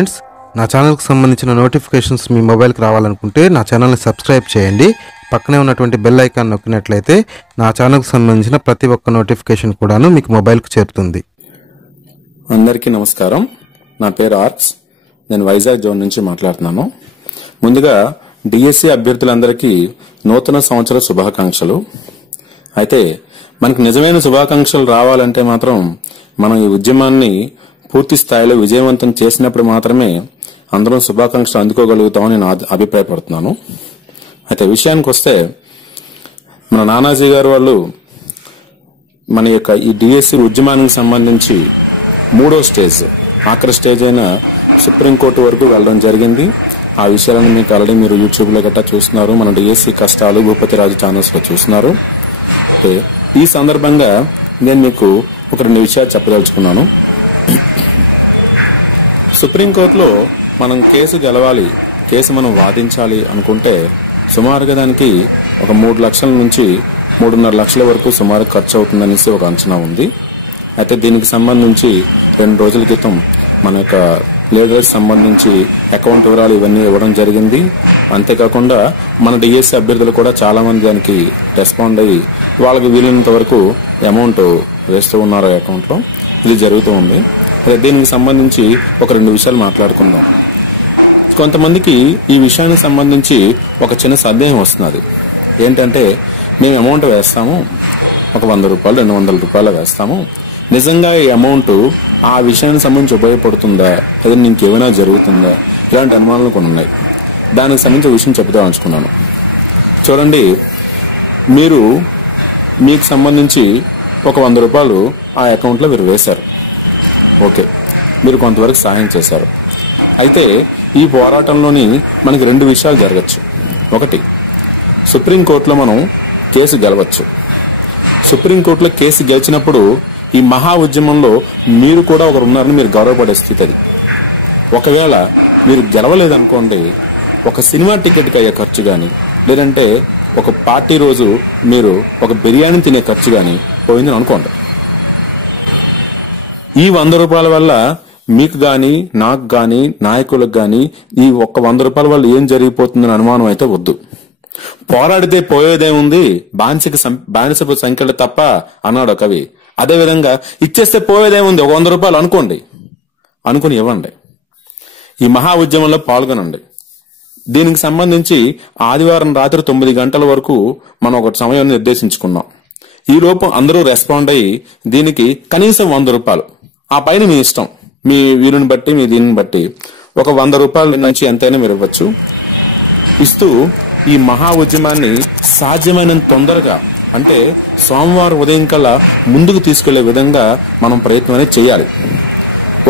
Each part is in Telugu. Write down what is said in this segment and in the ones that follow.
ఫ్రెండ్స్, నా ఛానల్కి సంబంధించిన నోటిఫికేషన్స్ మీ మొబైల్కి రావాలనుకుంటే నా ఛానల్ని సబ్స్క్రైబ్ చేయండి. పక్కనే ఉన్నటువంటి బెల్ ఐకాన్ నొక్కినట్లయితే నా ఛానల్కి సంబంధించిన ప్రతి ఒక్క నోటిఫికేషన్ కూడాను మీకు మొబైల్కి చేరుతుంది. అందరికీ నమస్కారం. నా పేరు ఆర్క్స్. నేను వైజాగ్ జోన్ నుంచి మాట్లాడుతున్నాను. ముందుగా డిఎస్సి అభ్యర్థులందరికీ నూతన సంవత్సర శుభాకాంక్షలు. అయితే మనకు నిజమైన శుభాకాంక్షలు రావాలంటే మాత్రం మనం ఈ ఉద్యమాన్ని పూర్తి స్థాయిలో విజయవంతం చేసినప్పుడు మాత్రమే అందరం శుభాకాంక్షలు అందుకోగలుగుతామని నేను అభిప్రాయపడుతున్నాను. అయితే విషయానికి వస్తే, మన నానాజీ గారు వాళ్ళు మన యొక్క ఈ డిఎస్సి ఉద్యమానికి సంబంధించి 3వ స్టేజ్, ఆఖరి స్టేజ్ అయిన సుప్రీంకోర్టు వరకు వెళ్ళడం జరిగింది. ఆ విషయాలను మీకు ఆల్రెడీ మీరు యూట్యూబ్ లో గట్టా చూస్తున్నారు. మన డిఎస్సి కష్టాలు భూపతిరాజు ఛానల్స్ లో చూస్తున్నారు. ఈ సందర్భంగా నేను మీకు ఒక 2 విషయాలు చెప్పదలుచుకున్నాను. సుప్రీంకోర్టులో మనం కేసు గెలవాలి, కేసు మనం వాదించాలి అనుకుంటే సుమారుగా దానికి ఒక 3 లక్షల నుంచి 3.5 లక్షల వరకు సుమారు ఖర్చు అవుతుందనేసి ఒక అంచనా ఉంది. అయితే దీనికి సంబంధించి 2 రోజుల క్రితం మన యొక్క లీడర్స్ సంబంధించి అకౌంట్ వివరాలు ఇవన్నీ ఇవ్వడం జరిగింది. అంతేకాకుండా మన డిఎస్సి అభ్యర్థులు కూడా చాలా మంది దానికి రెస్పాండ్ అయ్యి వాళ్ళకి వీలైనంత వరకు అమౌంట్ వేస్తూ ఉన్నారు అకౌంట్ లో. ఇది జరుగుతూ ఉంది. దీనికి సంబంధించి ఒక 2 విషయాలు మాట్లాడుకుందాం. కొంతమందికి ఈ విషయానికి సంబంధించి ఒక చిన్న సందేహం వస్తున్నది. ఏంటంటే, మేము అమౌంట్ వేస్తాము, ఒక 100 రూపాయలు 200 రూపాయలు వేస్తాము, నిజంగా ఈ అమౌంట్ ఆ విషయానికి సంబంధించి ఉపయోగపడుతుందా, లేదా ఇంకేమైనా జరుగుతుందా, ఇలాంటి అనుమానాలు కొన్ని ఉన్నాయి. దానికి సంబంధించిన విషయం చెప్తా ఉంచుకున్నాను. చూడండి, మీకు సంబంధించి ఒక 100 రూపాయలు ఆ అకౌంట్ లో మీరు వేశారు. ఓకే, మీరు కొంతవరకు సహాయం చేశారు. అయితే ఈ పోరాటంలోని మనకి 2 విషయాలు జరగచ్చు. ఒకటి, సుప్రీంకోర్టులో మనం కేసు గెలవచ్చు. సుప్రీంకోర్టులో కేసు గెలిచినప్పుడు ఈ మహా ఉద్యమంలో మీరు కూడా ఒకరు ఉన్నారని మీరు గౌరవపడే స్థితి అది. ఒకవేళ మీరు గెలవలేదనుకోండి, ఒక సినిమా టికెట్కి అయ్యే ఖర్చు గాని, లేదంటే ఒక పార్టీ రోజు మీరు ఒక బిర్యానీ తినే ఖర్చు గాని పోయిందని అనుకోండి. ఈ 100 రూపాయల వల్ల మీకు గాని, నాకు గాని, నాయకులకు గాని ఈ ఒక్క 100 రూపాయల వల్ల ఏం జరిగిపోతుందని అనుమానం అయితే వద్దు. పోరాడితే పోయేదేముంది, బానిసపు సంఖ్యలు తప్ప అన్నాడు కవి. అదేవిధంగా ఇచ్చేస్తే పోయేదేముంది, ఒక 100 రూపాయలు అనుకుని ఇవ్వండి. ఈ మహా ఉద్యమంలో పాల్గొనండి. దీనికి సంబంధించి ఆదివారం రాత్రి 9 గంటల వరకు మనం ఒక సమయాన్ని నిర్దేశించుకున్నాం. ఈ లోపు అందరూ రెస్పాండ్ అయ్యి దీనికి కనీసం 100 రూపాయలు, ఆ పైన మీ ఇష్టం, మీ వీరుని బట్టి, మీ దీనిని బట్టి ఒక 100 రూపాయల నుంచి ఎంతైనా మీరు ఇవ్వచ్చు. ఇస్తూ ఈ మహా ఉద్యమాన్ని సాధ్యమైనంత తొందరగా, అంటే సోమవారం ఉదయం కల్లా ముందుకు తీసుకెళ్లే విధంగా మనం ప్రయత్నం అనేది చేయాలి.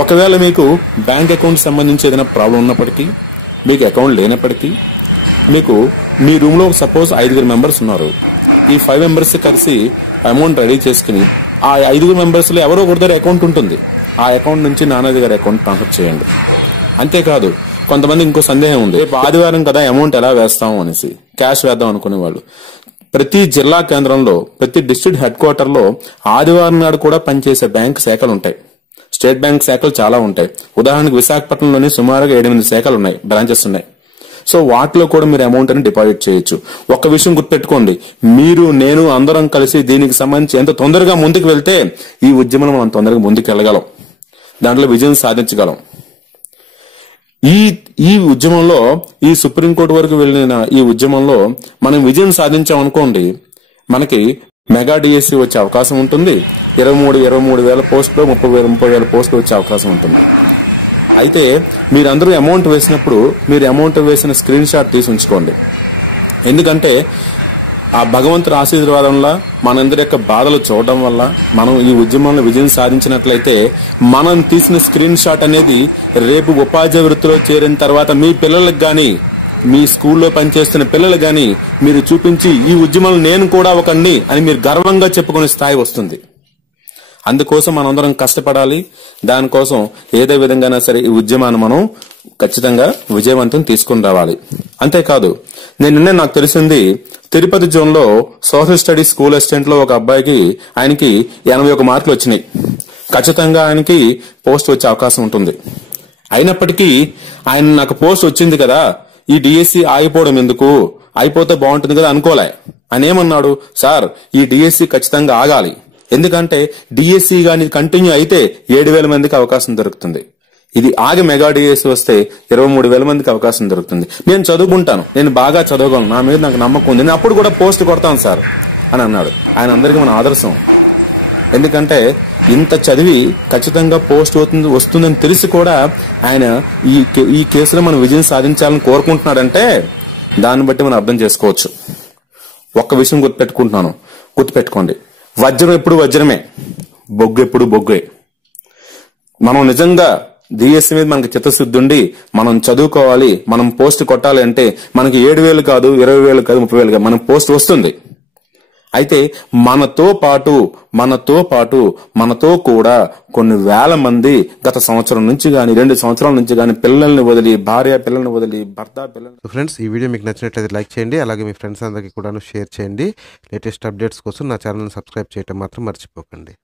ఒకవేళ మీకు బ్యాంక్ అకౌంట్ సంబంధించి ఏదైనా ప్రాబ్లం ఉన్నప్పటికీ, మీకు అకౌంట్ లేనప్పటికీ, మీకు మీ రూమ్ లో సపోజ్ 5 మెంబర్స్ ఉన్నారు. ఈ 5 మెంబర్స్ కలిసి అమౌంట్ రెడీ చేసుకుని ఆ 5 మెంబర్స్ లో ఎవరో ఒకరి దగ్గర అకౌంట్ ఉంటుంది, ఆ అకౌంట్ నుంచి నానాజీ గారి అకౌంట్ ట్రాన్స్ఫర్ చేయండి. అంతేకాదు, కొంతమంది ఇంకో సందేహం ఉంది, ఆదివారం కదా అమౌంట్ ఎలా వేస్తాము అనేసి క్యాష్ వేద్దాం అనుకునే వాళ్ళు. ప్రతి జిల్లా కేంద్రంలో, ప్రతి డిస్ట్రిక్ట్ హెడ్ క్వార్టర్ లో ఆదివారం నాడు కూడా పనిచేసే బ్యాంక్ శాఖలు ఉంటాయి. స్టేట్ బ్యాంక్ శాఖలు చాలా ఉంటాయి. ఉదాహరణకు విశాఖపట్నంలోని సుమారుగా 7-8 శాఖలు ఉన్నాయి, బ్రాంచెస్ ఉన్నాయి. సో వాటిలో కూడా మీరు అమౌంట్ అని డిపాజిట్ చేయొచ్చు. ఒక్క విషయం గుర్తుపెట్టుకోండి, మీరు, నేను అందరం కలిసి దీనికి సంబంధించి ఎంత తొందరగా ముందుకు వెళ్తే ఈ ఉద్యమంలో మనం తొందరగా ముందుకు వెళ్ళగలం, దాంట్లో విజయం సాధించగలం. ఈ ఉద్యమంలో, ఈ సుప్రీంకోర్టు వరకు వెళ్ళిన ఈ ఉద్యమంలో మనం విజయం సాధించామనుకోండి, మనకి మెగా డిఎస్సి వచ్చే అవకాశం ఉంటుంది. 23 వేల పోస్టులు, 30 వేల పోస్టులు వచ్చే అవకాశం ఉంటుంది. అయితే మీరందరూ అమౌంట్ వేసినప్పుడు మీరు అమౌంట్ వేసిన స్క్రీన్ షాట్ తీసి ఉంచుకోండి. ఎందుకంటే ఆ భగవంతుడి ఆశీర్వాదం వల్ల, మనందరి యొక్క బాధలు చూడడం వల్ల మనం ఈ ఉద్యమంలో విజయం సాధించినట్లయితే మనం తీసిన స్క్రీన్ షాట్ అనేది రేపు ఉపాధ్యాయ వృత్తిలో చేరిన తర్వాత మీ పిల్లలకు గాని, మీ స్కూల్లో పనిచేస్తున్న పిల్లలకు గాని మీరు చూపించి ఈ ఉద్యమంలో నేను కూడా ఒకడిని అని మీరు గర్వంగా చెప్పుకునే స్థాయి వస్తుంది. అందుకోసం మనందరం కష్టపడాలి. దానికోసం ఏదో విధంగా సరే ఈ ఉద్యమాన్ని మనం ఖచ్చితంగా విజయవంతం తీసుకుని రావాలి. అంతేకాదు, నిన్నే నాకు తెలిసింది, తిరుపతి జోన్ లో సోషల్ స్టడీస్ స్కూల్ అసిస్టెంట్ లో ఒక అబ్బాయికి, ఆయనకి 81 మార్కులు వచ్చినాయి. ఖచ్చితంగా ఆయనకి పోస్ట్ వచ్చే అవకాశం ఉంటుంది. అయినప్పటికీ ఆయన నాకు పోస్ట్ వచ్చింది కదా, ఈ డిఎస్సి ఆగిపోవడం ఎందుకు, అయిపోతే బాగుంటుంది కదా అనుకోలే. ఆయన ఏమన్నాడు, సార్ ఈ డిఎస్సి ఖచ్చితంగా ఆగాలి, ఎందుకంటే డిఎస్సి గాని కంటిన్యూ అయితే 7,000 మందికి అవకాశం దొరుకుతుంది. ఇది ఆగి మెగా డిఎస్సి వస్తే 23,000 మందికి అవకాశం దొరుకుతుంది. నేను చదువుకుంటాను, నేను బాగా చదవగలను, నా మీద నాకు నమ్మకం ఉంది, నేను అప్పుడు కూడా పోస్ట్ కొడతాను సార్ అని అన్నాడు. ఆయన అందరికీ మన ఆదర్శం. ఎందుకంటే ఇంత చదివి ఖచ్చితంగా పోస్ట్ వస్తుందని తెలిసి కూడా ఆయన ఈ కేసులో మనం విజయం సాధించాలని కోరుకుంటున్నాడంటే దాన్ని బట్టి మనం అర్థం చేసుకోవచ్చు. ఒక్క విషయం గుర్తుపెట్టుకోండి, వజ్రం ఎప్పుడు వజ్రమే, బొగ్గు ఎప్పుడు బొగ్గే. మనం నిజంగా డిఎస్సి మీద మనకి చిత్తశుద్ధి ఉండి మనం చదువుకోవాలి, మనం పోస్ట్ కొట్టాలి అంటే మనకి 7,000 కాదు, 20,000 కాదు, 30,000 కాదు, మన పోస్ట్ వస్తుంది. అయితే మనతో పాటు కూడా కొన్ని వేల మంది గత సంవత్సరం నుంచి గాని 2 సంవత్సరాల నుంచి గాని పిల్లల్ని వదిలి, భార్య పిల్లల్ని వదిలి, భర్త పిల్లల్ని. ఫ్రెండ్స్, ఈ వీడియో మీకు నచ్చినట్లయితే లైక్ చేయండి, అలాగే మీ ఫ్రెండ్స్ అందరికీ కూడా షేర్ చేయండి. లేటెస్ట్ అప్డేట్స్ కోసం నా ఛానల్ని సబ్స్క్రైబ్ చేయడం మాత్రం మర్చిపోకండి.